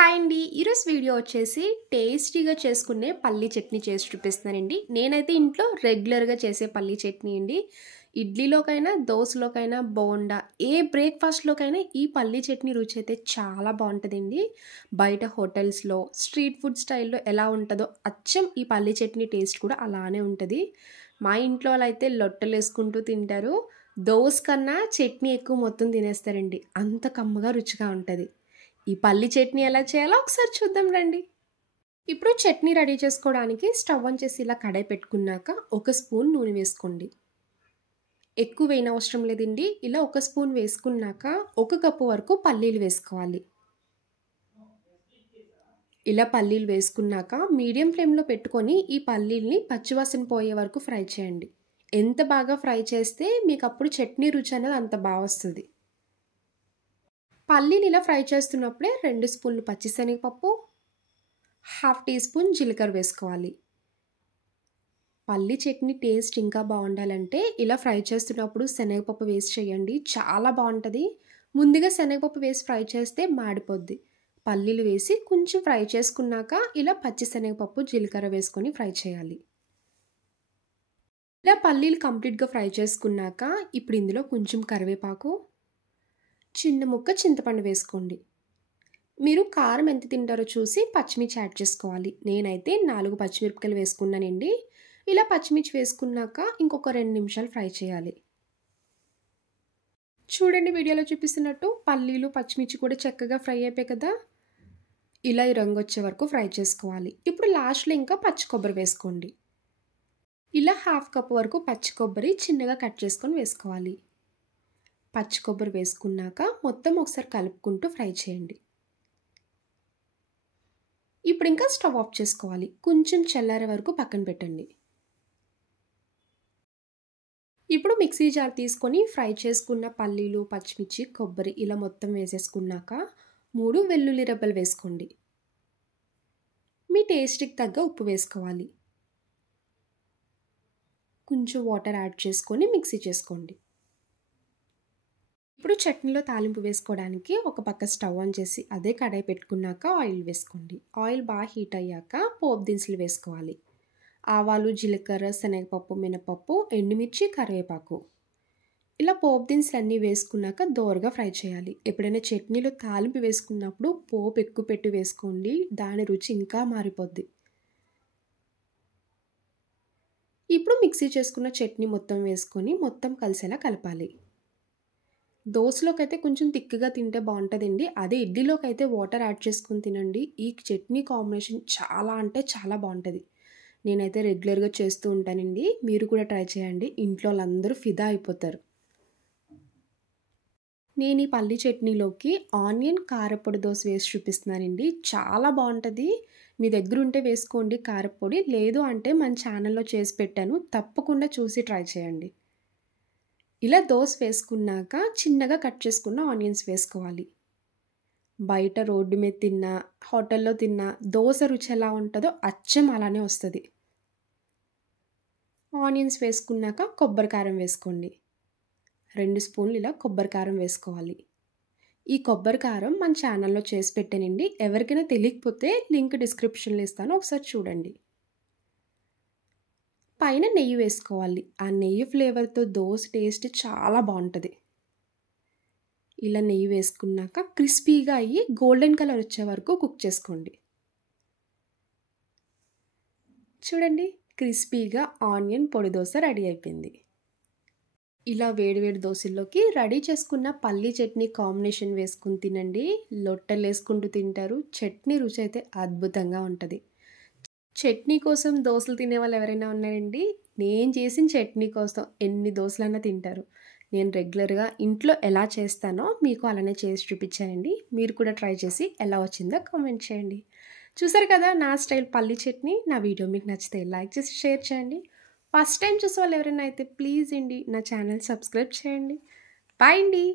Hi అండి. ఈరోజు video వచ్చేసి టేస్టీగా చేసుకునే పల్లీ చట్నీ చేసి చూపిస్తున్నానండి. నేనైతే ఇంట్లో రెగ్యులర్గా చేసే పల్లీ చట్నీ అండి. ఇడ్లీలోకైనా, దోశలోకైనా, బోండా ఏ బ్రేక్ఫాస్ట్లోకైనా ఈ పల్లీ చట్నీ రుచి అయితే చాలా బాగుంటుందండి. బయట హోటల్స్లో స్ట్రీట్ ఫుడ్ స్టైల్లో ఎలా ఉంటుందో అచ్చం ఈ పల్లీ చట్నీ టేస్ట్ కూడా అలానే ఉంటుంది. మా ఇంట్లో వాళ్ళు అయితే లొట్టలు వేసుకుంటూ తింటారు. దోశ కన్నా చట్నీ ఎక్కువ మొత్తం తినేస్తారండి. అంత కమ్మగా రుచిగా ఉంటుంది. ఈ పల్లి చట్నీ ఎలా చేయాలో ఒకసారి చూద్దాం రండి. ఇప్పుడు చట్నీ రెడీ చేసుకోవడానికి స్టవ్ ఆన్ చేసి ఇలా కడాయి పెట్టుకున్నాక 1 స్పూన్ నూనె వేసుకోండి. ఎక్కువ వేయనవసరం లేదండి. ఇలా 1 స్పూన్ వేసుకున్నాక 1 కప్పు వరకు పల్లీలు వేసుకోవాలి. ఇలా పల్లీలు వేసుకున్నాక మీడియం ఫ్లేమ్లో పెట్టుకొని ఈ పల్లీల్ని పచ్చివాసన పోయే వరకు ఫ్రై చేయండి. ఎంత బాగా ఫ్రై చేస్తే మీకు అప్పుడు చట్నీ రుచి అనేది అంత బాగా వస్తుంది. పల్లీని ఇలా ఫ్రై చేస్తున్నప్పుడే 2 స్పూన్లు పచ్చిశనగపప్పు, 1/2 టీ స్పూన్ జీలకర్ర వేసుకోవాలి. పల్లీ చట్నీ టేస్ట్ ఇంకా బాగుండాలంటే ఇలా ఫ్రై చేస్తున్నప్పుడు శనగపప్పు వేసి చేయండి, చాలా బాగుంటుంది. ముందుగా శనగపప్పు వేసి ఫ్రై చేస్తే మాడిపోద్ది. పల్లీలు వేసి కొంచెం ఫ్రై చేసుకున్నాక ఇలా పచ్చిశనగపప్పు, జీలకర్ర వేసుకొని ఫ్రై చేయాలి. ఇలా పల్లీలు కంప్లీట్గా ఫ్రై చేసుకున్నాక ఇప్పుడు ఇందులో కొంచెం కరివేపాకు, చిన్న ముక్క చింతపండు వేసుకోండి. మీరు కారం ఎంత తింటారో చూసి పచ్చిమిర్చి యాడ్ చేసుకోవాలి. నేనైతే 4 పచ్చిమిరపకాయలు వేసుకున్నానండి. ఇలా పచ్చిమిర్చి వేసుకున్నాక ఇంకొక 2 నిమిషాలు ఫ్రై చేయాలి. చూడండి వీడియోలో చూపిస్తున్నట్టు పల్లీలు పచ్చిమిర్చి కూడా చక్కగా ఫ్రై అయిపోయాయి కదా. ఇలా ఈ రంగు వచ్చే వరకు ఫ్రై చేసుకోవాలి. ఇప్పుడు లాస్ట్లో ఇంకా పచ్చి కొబ్బరి వేసుకోండి. ఇలా 1/2 కప్ వరకు పచ్చి కొబ్బరి చిన్నగా కట్ చేసుకొని వేసుకోవాలి. పచ్చి కొబ్బరి వేసుకున్నాక మొత్తం ఒకసారి కలుపుకుంటూ ఫ్రై చేయండి. ఇప్పుడు ఇంకా స్టవ్ ఆఫ్ చేసుకోవాలి. కొంచెం చల్లారే వరకు పక్కన పెట్టండి. ఇప్పుడు మిక్సీ జార్ తీసుకొని ఫ్రై చేసుకున్న పల్లీలు, పచ్చిమిర్చి, కొబ్బరి ఇలా మొత్తం వేసేసుకున్నాక 3 వెల్లుల్లి రెబ్బలు వేసుకోండి. మీ టేస్ట్కి తగ్గ ఉప్పు వేసుకోవాలి. కొంచెం వాటర్ యాడ్ చేసుకొని మిక్సీ చేసుకోండి. ఇప్పుడు చట్నీలో తాలింపు వేసుకోవడానికి ఒక పక్క స్టవ్ ఆన్ చేసి అదే కడాయి పెట్టుకున్నాక ఆయిల్ వేసుకోండి. ఆయిల్ బాగా హీట్ అయ్యాక పోపు దినుసులు వేసుకోవాలి. ఆవాలు, జీలకర్ర, శనగపప్పు, మినపప్పు, ఎండుమిర్చి, కరివేపాకు. ఇలా పోపు దినుసులు అన్నీ వేసుకున్నాక దోరగా ఫ్రై చేయాలి. ఎప్పుడైనా చట్నీలో తాలింపు వేసుకున్నప్పుడు పోపు ఎక్కువ పెట్టి వేసుకోండి, దాని రుచి ఇంకా మారిపోద్ది. ఇప్పుడు మిక్సీ చేసుకున్న చట్నీ మొత్తం వేసుకొని మొత్తం కలిసేలా కలపాలి. దోశలోకి అయితే కొంచెం తిక్కుగా తింటే బాగుంటుందండి. అదే ఇడ్లీలోకి అయితే వాటర్ యాడ్ చేసుకొని తినండి. ఈ చట్నీ కాంబినేషన్ చాలా అంటే చాలా బాగుంటుంది. నేనైతే రెగ్యులర్గా చేస్తూ ఉంటానండి. మీరు కూడా ట్రై చేయండి. ఇంట్లో వాళ్ళందరూ ఫిదా అయిపోతారు. నేను ఈ పల్లీ చట్నీలోకి ఆనియన్ కారపొడి దోశ వేసి చూపిస్తున్నానండి. చాలా బాగుంటుంది. మీ దగ్గర ఉంటే వేసుకోండి కారపొడి, లేదు అంటే మన ఛానల్లో చేసి పెట్టాను, తప్పకుండా చూసి ట్రై చేయండి. ఇలా దోశ వేసుకున్నాక చిన్నగా కట్ చేసుకున్న ఆనియన్స్ వేసుకోవాలి. బయట రోడ్డు మీద తిన్నా, హోటల్లో తిన్నా దోశ రుచి ఎలా ఉంటుందో అచ్చం అలానే వస్తుంది. ఆనియన్స్ వేసుకున్నాక కొబ్బరి కారం వేసుకోండి. 2 స్పూన్లు ఇలా కొబ్బరి కారం వేసుకోవాలి. ఈ కొబ్బరి కారం మన ఛానల్లో చేసి పెట్టానండి. ఎవరికైనా తెలియకపోతే లింక్ డిస్క్రిప్షన్లో ఇస్తాను, ఒకసారి చూడండి. పైన నెయ్యి వేసుకోవాలి. ఆ నెయ్యి ఫ్లేవర్తో దోశ టేస్ట్ చాలా బాగుంటుంది. ఇలా నెయ్యి వేసుకున్నాక క్రిస్పీగా అయ్యి గోల్డెన్ కలర్ వచ్చే వరకు కుక్ చేసుకోండి. చూడండి క్రిస్పీగా ఆనియన్ పొడి దోశ రెడీ అయిపోయింది. ఇలా వేడివేడి దోశల్లోకి రెడీ చేసుకున్న పల్లీ చట్నీ కాంబినేషన్ వేసుకుని తినండి. లొట్టలు వేసుకుంటూ తింటారు. చట్నీ రుచి అయితే అద్భుతంగా ఉంటుంది. చట్నీ కోసం దోశలు తినే వాళ్ళు ఎవరైనా ఉన్నారండి? నేను చేసిన చట్నీ కోసం ఎన్ని దోశలన్నా తింటారు. నేను రెగ్యులర్గా ఇంట్లో ఎలా చేస్తానో మీకు అలానే చేసి చూపించానండి. మీరు కూడా ట్రై చేసి ఎలా వచ్చిందో కామెంట్ చేయండి. చూసారు కదా నా స్టైల్ పల్లీ చట్నీ. నా వీడియో మీకు నచ్చితే లైక్ చేసి షేర్ చేయండి. ఫస్ట్ టైం చూసే వాళ్ళు ఎవరైనా అయితే ప్లీజ్ అండి నా ఛానల్ సబ్స్క్రైబ్ చేయండి. బాయ్ అండి.